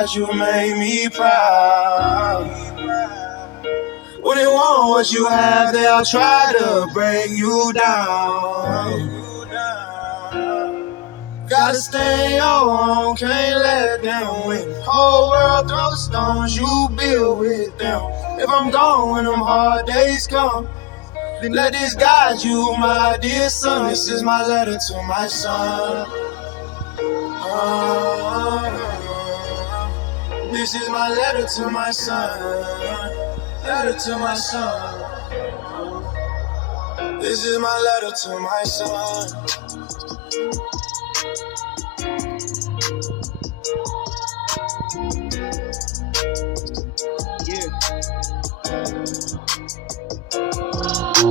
guys, you made me proud. When they want what you have, they'll try to break you down. Gotta stay on, can't let them win. Whole world throw stones, you build with them. If I'm gone when them hard days come, then let this guide you, my dear son. This is my letter to my son. This is my letter to my son. Letter to my son. This is my letter to my son.